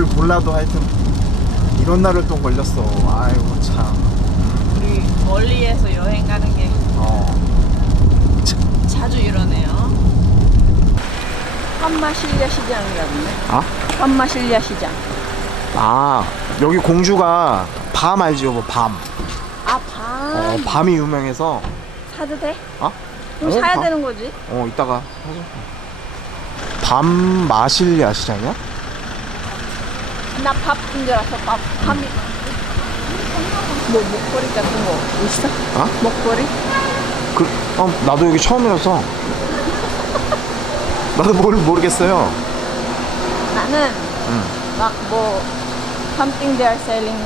줄 몰라도 하여튼 이런 날을 또 걸렸어. 아이고 참. 우리 멀리에서 여행 가는 게 어. 자주 이러네요. 한마실리아 시장이라고네. 아? 한마실리아 시장. 아 여기 공주가 밤 알지 여보 밤. 아, 어, 반. 밤이 유명해서. 사도 돼? 어? 그럼 어, 사야 밥. 되는 거지? 어 이따가 하자. 밤 마실리아 시장이야? 나 밥인 줄 알았어. 밥. 밤이. 뭐 목걸이 같은 거 있어? 어? 목걸이? 그, 어, 나도 여기 처음이라서. 나도 뭘 모르겠어요. 나는 응. 막 뭐 something they are selling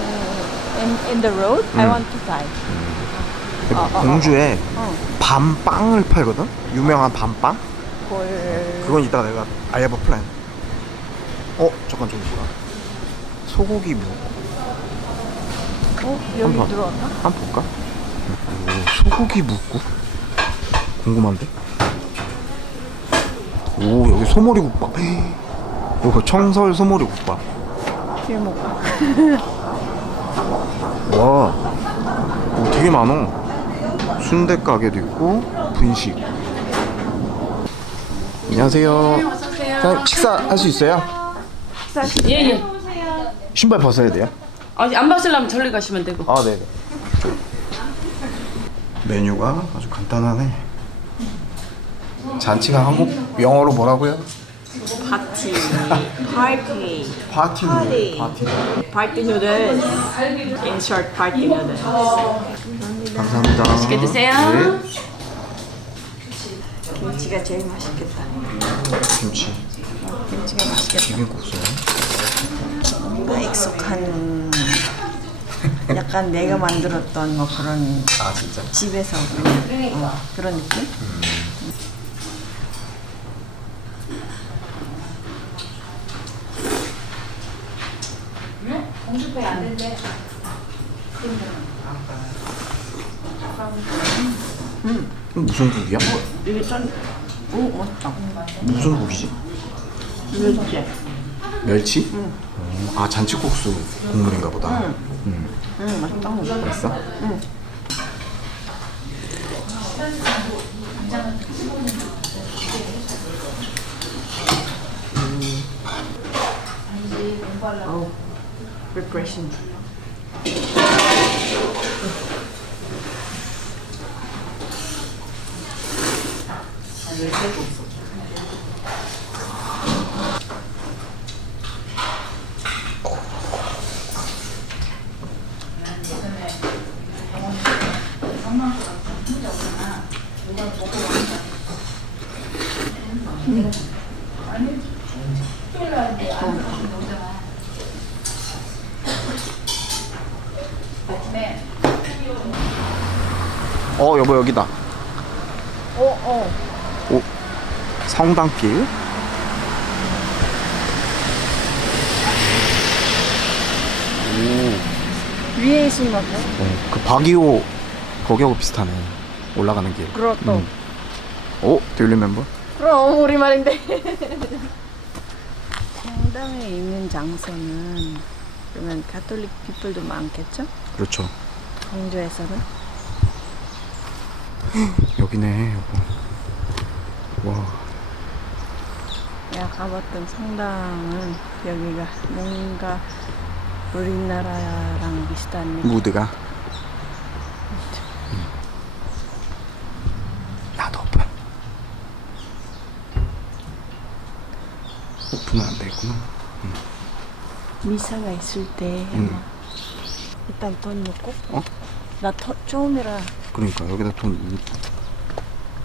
in, in the road. I 음. want to buy. 여기 어, 어, 공주에 어. 밤빵을 팔거든? 유명한 밤빵? 볼. 그건 이따가 내가 a plan. 어, 잠깐 좀 보라. 소고기 뭐 어? 여기 한번. 들어왔나? 한번 볼까? 오, 소고기 묵국? 궁금한데? 오, 여기 소머리 국밥. 이거 청설 소머리 국밥. 길 먹어. 와, 오, 되게 많어. 순대 가게도 있고 분식. 안녕하세요. 사장님, 식사 할 수 있어요? 예예. 신발 벗어야 돼요? 아니 안 받으려면 절리 가시면 되고. 아, 네. 메뉴가 아주 간단하네. 잔치가 한국 영어로 뭐라고요? 파티. 파티. 파티 파티. 파티. 파티 누들. In short, 파티 누들. 감사합니다. 맛있게 드세요. 네. 김치가 제일 맛있겠다. 김치, 김치가 맛있겠다. 비빔국수. 뭔가 익숙한 약간 내가 만들었던 뭐 그런 아 진짜? 집에서 그런, 어, 그런 느낌? 이거 무슨 국이야? 이게 좀, 오, 맛있다. 무슨 국이지? 멸치. 멸치? 어, 아 잔치국수 국물인가 보다. 음. 응, 맛있다. 맛있어? 어우, refreshing. 어 여보 여기다. 어, 어. 오 성당길. 오, 위에 있었나 봐. 어, 그 바기오 거기하고 비슷하네. 올라가는 길. 그렇다. 음. 오, do you remember? 그럼 우리 말인데. 성당에 있는 장소는 그러면 가톨릭 피플도 많겠죠? 그렇죠. 광주에서는? 여기네, 여보. 와, 내가 가봤던 성당은 여기가 뭔가 우리나라랑 비슷한. 무드가. 음. 나도 오픈. 오픈은 안 되겠구나. 미사가 있을 때 음. 일단 돈 넣고 어? 나 터, 처음이라 그러니까 여기다 돈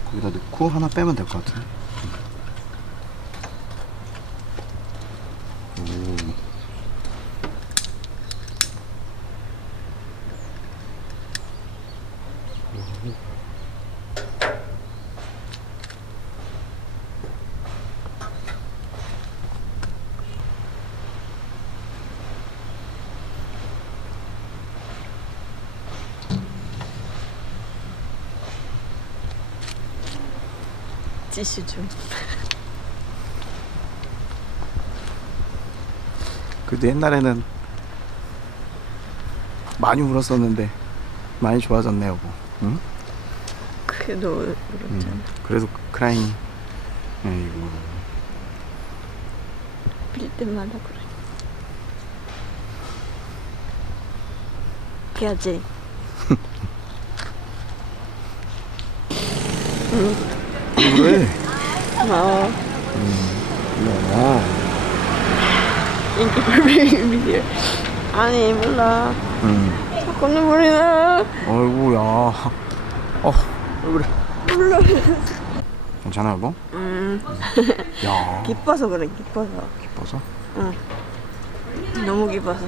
거기다 넣고 하나 빼면 될 것. 오. 지수 좀 그래도 옛날에는 많이 울었었는데 많이 좋아졌네 여보. 응? 그래도 그렇잖아. 응. 그래도 크라잉. 아이고. 빌 때마다 그래. 그래야지. 왜? 어. 어. 인기 발매입니다. 아니 몰라. 응. 자꾸 눈물이 나. 아이고야. 어, 왜 그래? 몰라. 괜찮아 여보? 음. 야. 기뻐서 그래. 기뻐서. 기뻐서? 응. 너무 기뻐서.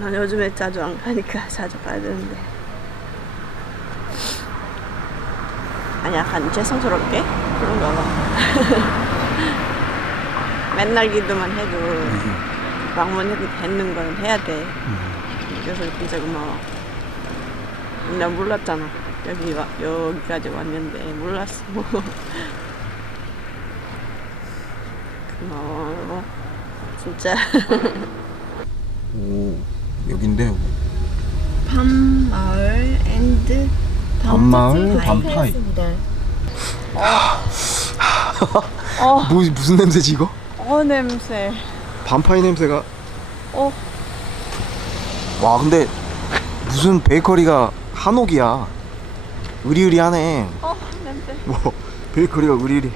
난 요즘에 자주 안 가니까 자주 가야 되는데. 아니 약간 죄송스럽게 그런가 봐. 맨날 기도만 해도 방문해도 되는 건 해야 돼. 그래서 진짜 고마워. 난 몰랐잖아. 여기 와, 여기까지 왔는데 몰랐어. 고마워. 진짜. 오, 여긴데. 밤마을 앤드 밤마을 밤파이. 어, 뭐 무슨 냄새지 이거? 어 냄새. 밤파이 냄새가. 어, 와 근데 무슨 베이커리가 한옥이야. 의리의리하네. 어 냄새. 뭐 베이커리가 의리의리.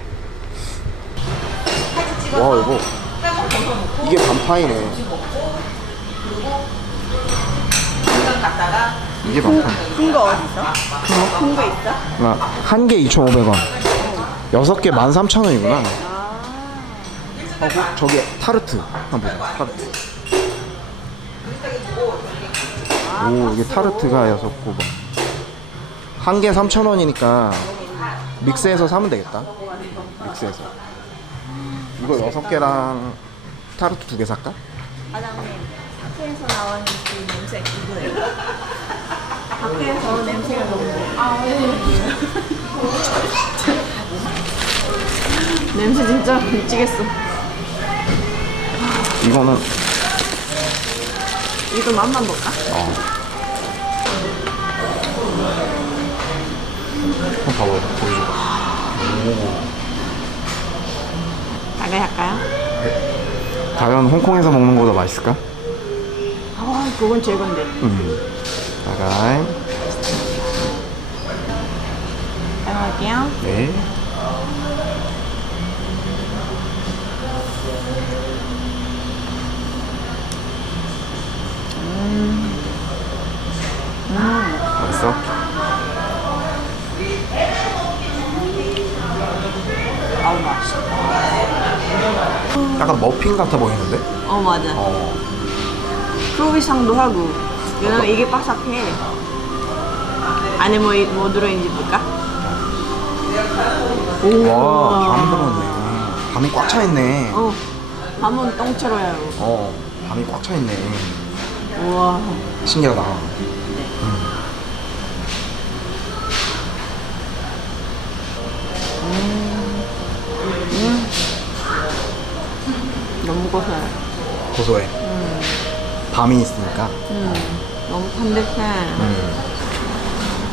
와 여보. 이게 밤파이네. 이게 밤파이. 큰거 어디 있어? 큰거 있어? 한 개 2,500원. 여섯 개 13,000원이구나. 하고 저기 타르트 한번 보자. 타르트. 오, 이게 타르트가 여섯 개. 한 개 3,000원이니까 믹스해서 사면 되겠다. 믹스해서. 이거 여섯 개랑 타르트 두 개 살까? 사장님, 밖에서 나오는 그 냄새 이거예요. 밖에서 냄새가 너무. 아, 냄새 진짜 미치겠어. 이거는 이거 맛만 볼까? 어. 한번 봐봐, 보여줘. 나가 할까요? 과연 홍콩에서 먹는 거보다 맛있을까? 아, 그건 최고인데. 음. 나가이. 나갈게요. 네. 맛있어? 아우 맛있어. 약간 머핀 같아 보이는데? 어 맞아. 어. 크로비상도 하고. 왜냐면 이게 바삭해. 안에 뭐, 이- 뭐 들어있는지 볼까? 와, 밤이 들어있네. 밤이 꽉 차 있네. 어. 밤은 똥처럼요. 어, 밤이 꽉 차 있네. 우와. 신기하다. 너무 고소해. 고소해. 밤이 있으니까. 너무 담백해.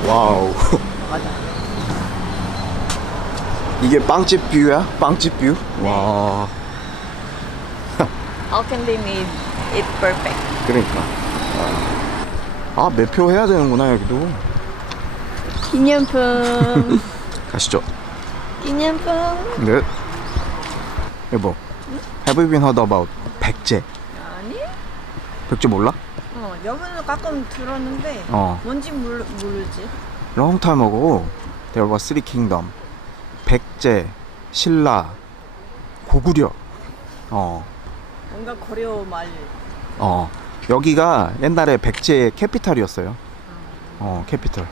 와우. 맞아. 이게 빵집 뷰야? 빵집 뷰? 와. How can they made it perfect? 그러니까. 아, 아, 매표 해야 되는구나, 여기도. 기념품. 가시죠. 기념품. 네. 여보. Have you been heard about 백제? 아니? 백제 몰라? 어, 여기는 가끔 들었는데 어. 뭔지 모르, 모르지. Long time ago, there were three kingdom. 백제, 신라, 고구려. 어. 뭔가 고려 말. 어. 여기가 옛날에 백제의 캐피탈이었어요. 어, 캐피탈.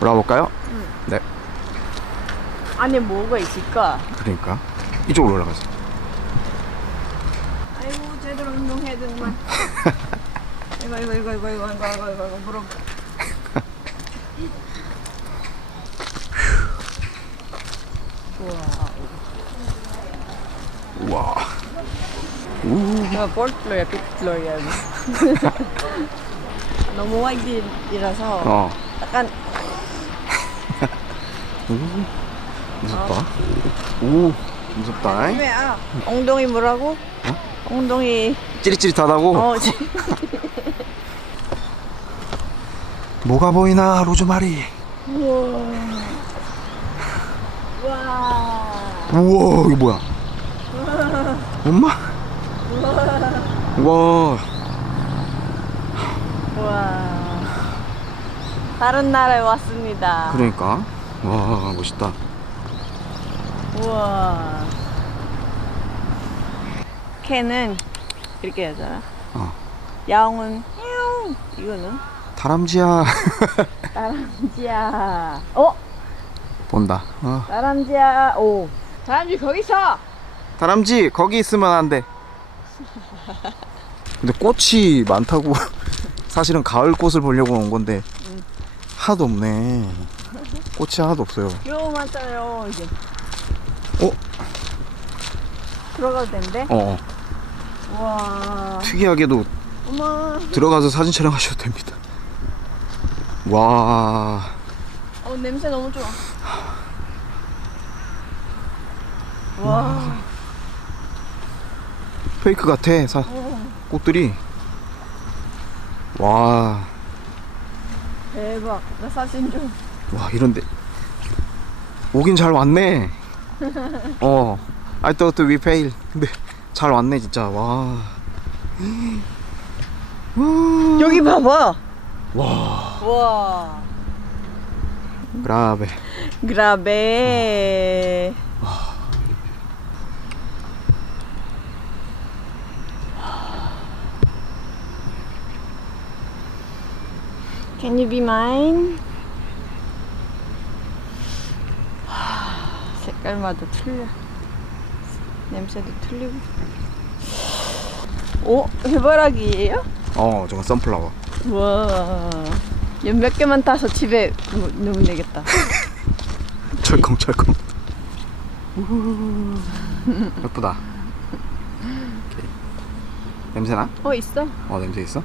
올라가 볼까요? 네. 안에 뭐가 있을까? 그러니까 이쪽으로 올라가자. 아이고 제대로 운동해야 되구만. 이거 이거 이거 이거 이거 이거 이거 이거 이거 무릎. 우와. 우. 이거 폴 플로리아, 빅 플로리아. 너무 와이드이라서 어. 약간 무섭다. 오, 무섭다. 왜야? 엉덩이 뭐라고? 엉덩이 찌릿찌릿하다고? 어 지- 뭐가 보이나, 로즈마리. 와. 우와, 이거 뭐야? 엄마? 와, 와. 다른 나라에 왔습니다. 그러니까. 와, 멋있다. 우와. 캔은 이렇게 하잖아. 어. 야옹은 야옹. 이거는 다람쥐야. 다람쥐야. 어? 본다. 어. 다람쥐야. 오. 다람쥐 거기 있어. 다람쥐, 거기 있으면 안 돼. 근데 꽃이 많다고. 사실은 가을 꽃을 보려고 온 건데, 하나도 없네. 꽃이 하나도 없어요. 요 많잖아요. 이제. 어? 들어가도 된대? 어, 어. 와. 특이하게도 어머. 들어가서 사진 촬영하셔도 됩니다. 와, 어 냄새 너무 좋아. 와. 페이크 같아, 사, 꽃들이. 와, 대박. 나 사진 좀. 와, 이런데. 오긴 잘 왔네. 어, I thought we fail. 근데 잘 왔네, 진짜. 와. 여기 봐봐. 와, 와. 그라베. Grabe. Can you be mine? 하, 색깔마다 틀려. 냄새도 틀리고. 오, 해바라기예요? 어, 저건 선플라워. 와. 몇 개만 따서 집에 놓- 놓으면 되겠다. 철컹철컹. 우후. 예쁘다. 오케이. 냄새나? 어, 있어? 어, 냄새 있어?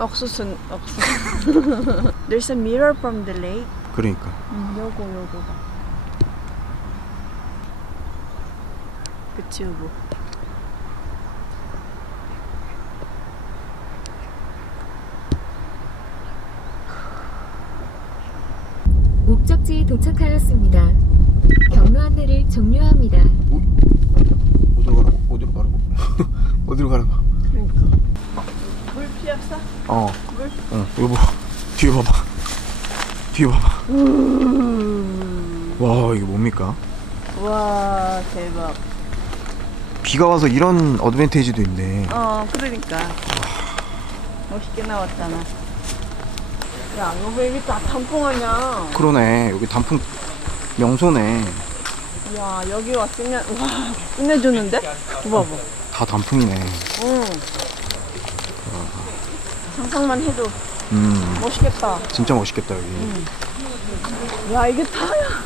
옥수수는 옥수수. There's a mirror from the lake. 그러니까. 음, 요거 요거 봐. 그치 요거. 목적지에 도착하였습니다. 경로 안내를 종료합니다. 어디로 가라고? 어디로 가라고? 어디로 가라고? 그러니까. 물 필요 없어? 어. 물? 어, 여보. 뒤에 봐봐. 뒤에 봐봐. 와, 이게 뭡니까? 와 대박. 비가 와서 이런 어드밴테이지도 있네. 어 그러니까. 멋있게 나왔잖아. 야, 너 왜 이렇게 다 단풍하냐? 그러네. 여기 단풍 명소네. 야, 여기 왔으면 와 끝내주는데? 봐봐. 다 단풍이네. 응. 상상만 해도 음, 멋있겠다. 진짜 멋있겠다 여기. 야, 이게 다야.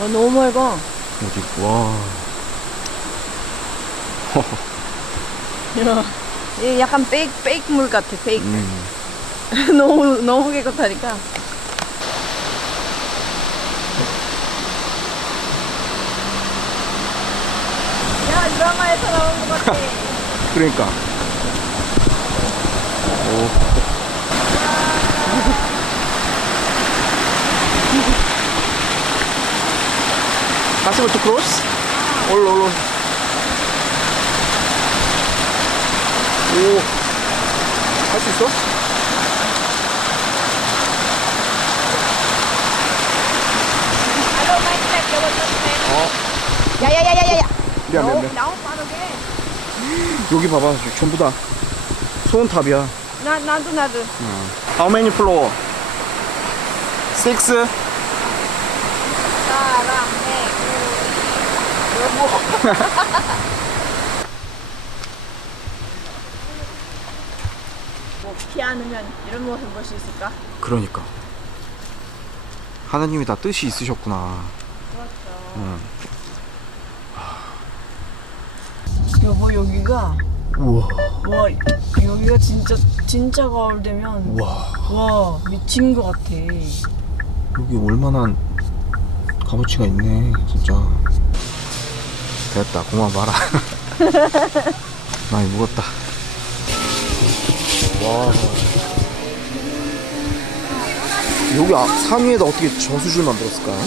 응. 와, 너무 맑아. 어디? 와. 야, 이게 약간 페이크, 페이크 물 같아, 페이크. 음. 너무, 너무 깨끗하니까. 야, 드라마에서 나온 것 같아. 그러니까. 오. Possible to cross? 올, 올, 올. 오. 할 수 있어? 야야야야야야. 미안, 미안, 미안. 나오 빠르게. 여기 봐봐. 전부 다 소원탑이야. 나 나도 나도. How many floor? Six. 사랑 내 뭐피 않으면 이런 모습 볼 수 있을까? 그러니까. 하나님이 다 뜻이 있으셨구나. 응. 여보 여기가 우와. 와 여기가 진짜 진짜 가을 되면 우와. 와 미친 것 같아. 여기 얼마나 값어치가 있네, 진짜. 됐다, 그만 봐라. 많이 무겁다. 와. 여기 아, 산 위에다 어떻게 저수지를 만들었을까요?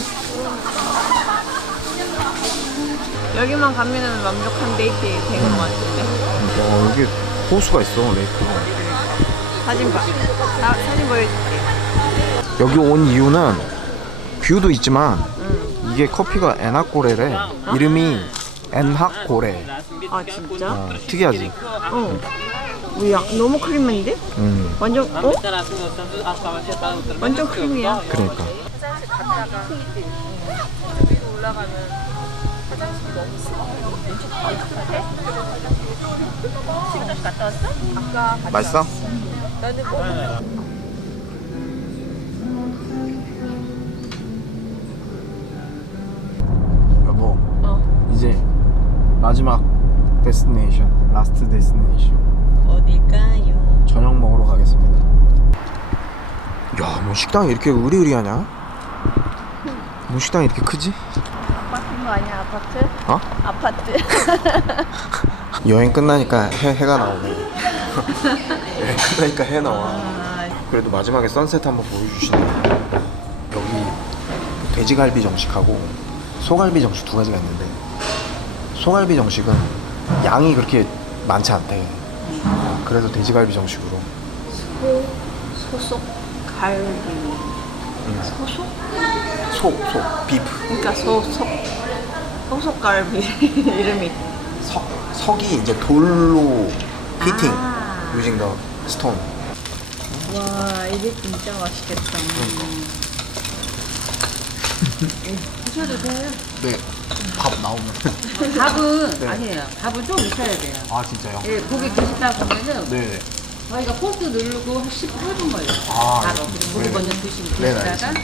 여기만 가면은 완벽한 데이트 되는 것 같은데. 와, 여기 호수가 있어, 레이크가. 사진 봐. 사, 사진 보여줄게. 여기 온 이유는 뷰도 있지만 이게 커피가 에나꼬레래. 이름이 엔하꼬레. 아 진짜? 어, 특이하지? 어. 뭐야 너무 크림인데? 음, 완전 어? 완전 크림이야. 그러니까. 맛있어? 여보, 어. 이제 마지막 데스티네이션, 라스트 데스티네이션. 어딜까요? 저녁 먹으러 가겠습니다. 야, 뭐 식당이 이렇게 의리의리하냐? 뭐 식당이 이렇게 크지? 아파트인 거 아니야 아파트? 어? 아파트. 여행 끝나니까 해, 해가 나오네. 여행 끝나니까 해 나와. 그래도 마지막에 선셋 한번 보여주시네. 여기 돼지갈비 정식하고 소갈비 정식 두 가지가 있는데 소갈비 정식은 양이 그렇게 많지 않대. 그래서 돼지갈비 정식으로. 소속 갈비. 소속? 소, 소, 비프. 그러니까 소속 소속 갈비 이름이. 석, 석이 이제 돌로 히팅. 아. using the stone. 와 이게 진짜 맛있겠다. 드셔도 돼요. 네. 밥 나오면. 밥은 네. 아니에요. 밥은 좀 있어야 돼요. 아, 진짜요? 예, 고기 드시다 보면은 네. 저희가 코스 누르고 18분 걸려요. 아, 바로 네. 고기 네. 먼저 드시고 네, 드시다가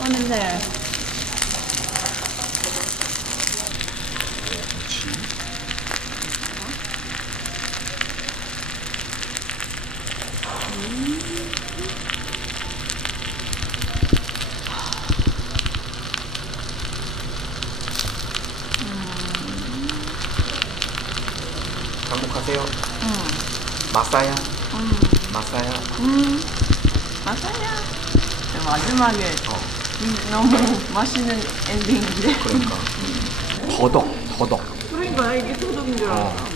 어 냄새. 마사야? 응. 마사야? 맞아요. 마지막에 어. 음, 너무 맛있는 엔딩인데. 그러니까. 더덕, 더덕. 그러니까 이게 소독인 줄 알았어. 어.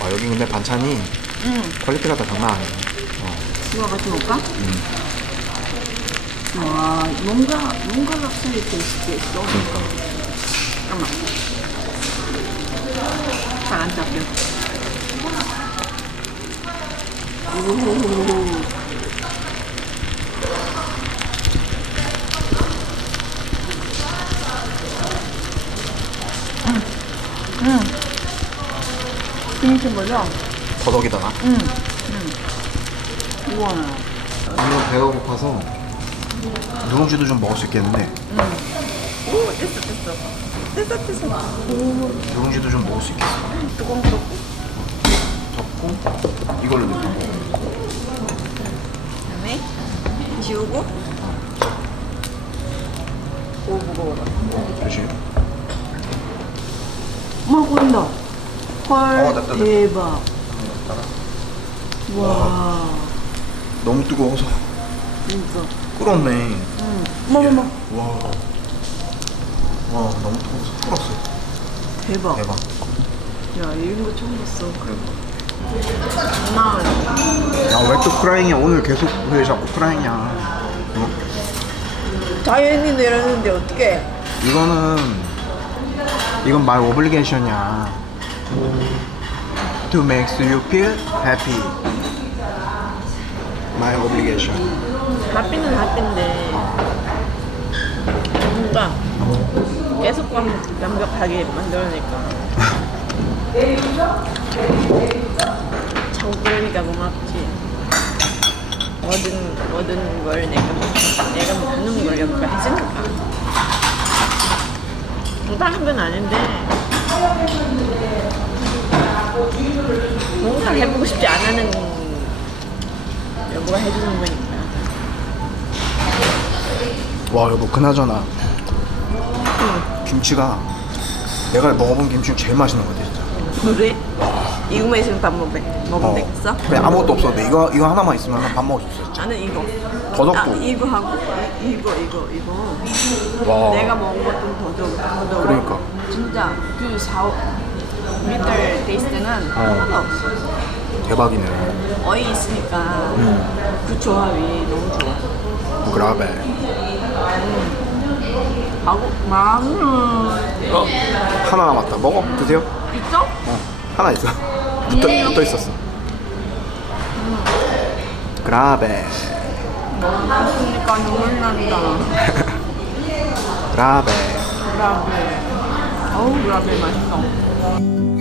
와, 여기 근데 반찬이 응. 퀄리티가 다 장난 아니야. 이거 같이 먹을까? 와, 뭔가, 뭔가 확실히 테이스트 있어. 그러니까. 잠깐만. 잘 안 잡혀. 오. 응. 응. 김치 뭐죠? 더덕이다가. 응. 우와. 오늘 배가 고파서 누룽지도 좀 먹을 수 있겠는데 오, 됐어, 됐어. 됐어, 됐어. 누룽지도 좀 먹을 수 있겠어. 뚜껑 뚫고. 접고 이걸로 넣고 그다음에 지우고. 오, 무거워라. 조심. 막 보인다. 헐, 어, 됐다, 됐다. 대박. 와, 너무 뜨거워서 진짜. 끓었네. 응. 먹어봐. 와. 와 너무 뜨거워서 끓었어. 대박. 대박. 야, 이런 거 처음 봤어. 장난. 야왜 또 크라잉이야? 오늘 계속 왜 자꾸 크라잉이야? 어? 자연이 내렸는데 어떡해. 이거는 이건 my obligation이야. To make you feel happy. My obligation. 하피는 하피인데. 뭔가 계속 완- 완벽하게 만들어내니까. 그러니까 고맙지. 모든 모든 걸 내가 못- 내가 못하는 걸 여기가 해주니까. 못하는 건 아닌데 뭔가 해보고 싶지 않은 여보가 해주는 거니까. 와 여보 그나저나 김치가 내가 먹어본 김치 중 제일 맛있는 것 같아 진짜 그래? 있으면 밥 먹, 먹으면 어. 되겠어? 그냥 아무것도 없어도 이거 이거 하나만 있으면 밥 먹을 수 있어 나는 이거. 더덕도. 아, 이거 하고 이거 이거 이거. 와 내가 먹은 것좀 더더 더. 그러니까. 진짜 그 샤워 미들 테이스트는 하나도 없어. 대박이네 어이 있으니까 그 조합이 너무 좋아. 그라베 하고 마늘 어 하나 남았다 먹어 드세요 있어? 어 하나 있어 붙어, 붙어 있었어 그라베 먹으니까 눈물 난다. 그라베 그라벨. 어우 그라벨 맛있어.